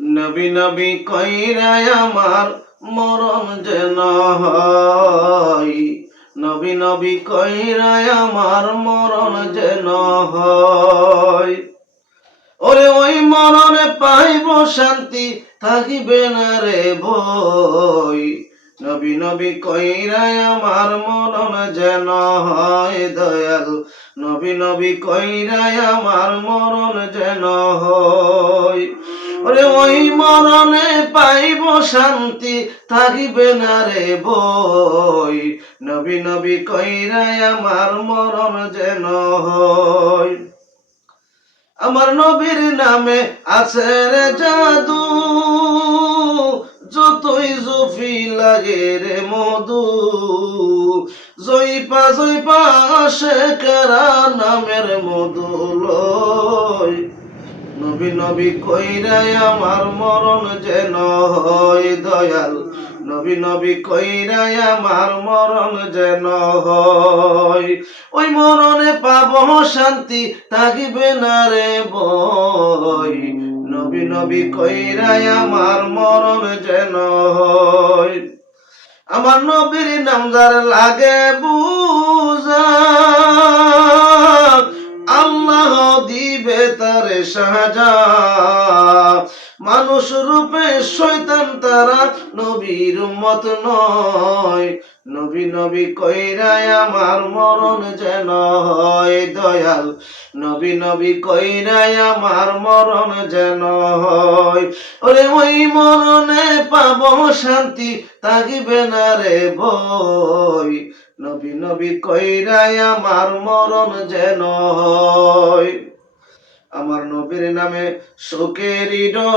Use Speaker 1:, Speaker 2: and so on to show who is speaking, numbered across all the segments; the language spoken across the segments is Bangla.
Speaker 1: নবী নবী কইরায় আমার মরণ হয়। নবী নবী কইরায় আমার মরণ যেন হয়। ওরে ওই মরণে পাইব শান্তি, থাকিবে না রে ভই নবী নবী কইরায় আমার মরণ যেন হয়, দয়াল। নবী নবী কইরায় আমার মরণ যেন হয়। ওরে ওই মরণে পাইব শান্তি, থাকিবে না রে বই। নবী নবী কইরায় আমার মরণ যেন হয়। আমার নবীর নামে আছে রে জাদু, যতই জফি লাগে রে মধু। জয়পা আসে কেরা নামের মধু লয়। নবী নবী কইরাই আমার মরণ যেন হয় দয়াল। নবী নবী কইরাই আমার মরণ যেন হয়। ওই মরণে পাব শান্তি, থাকিবে না রে বই। নবী নবী কইরাই আমার মরণ যেন হয়। আমার নবীর নাম যার লাগে বুঝা। দিবে তারে সাহায্য মানুষ রূপে শয়তান তারা নবীর মত নয়। নবী নবী কইরায় আমার মরণ যেন হয় দয়াল। নবী নবী কইরায় আমার মরণ যেন হয়। ওরে ওই মরণে পাব শান্তি থাকিবে না রে বই নবী নবী কইরায় আমার মরণ যেন হয়। আমার নবীর নামে শোকেরই ডল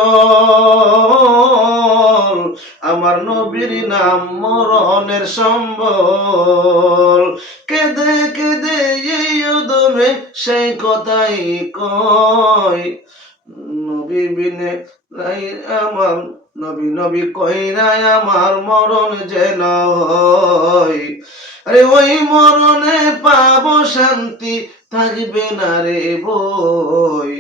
Speaker 1: আমার নবীর নাম মরণের সম্বল। কেঁদে কেঁদে এই উদমে সেই কথাই কয়, নবী বিনে আমার, নবী নবী কইরাই আমার মরণ যেন হয়। আরে ওই মরণে পাব শান্তি থাকবে না রে বই।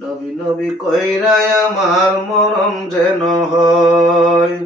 Speaker 1: নবী নবী কইরায় আমার মরণ যেন হয়।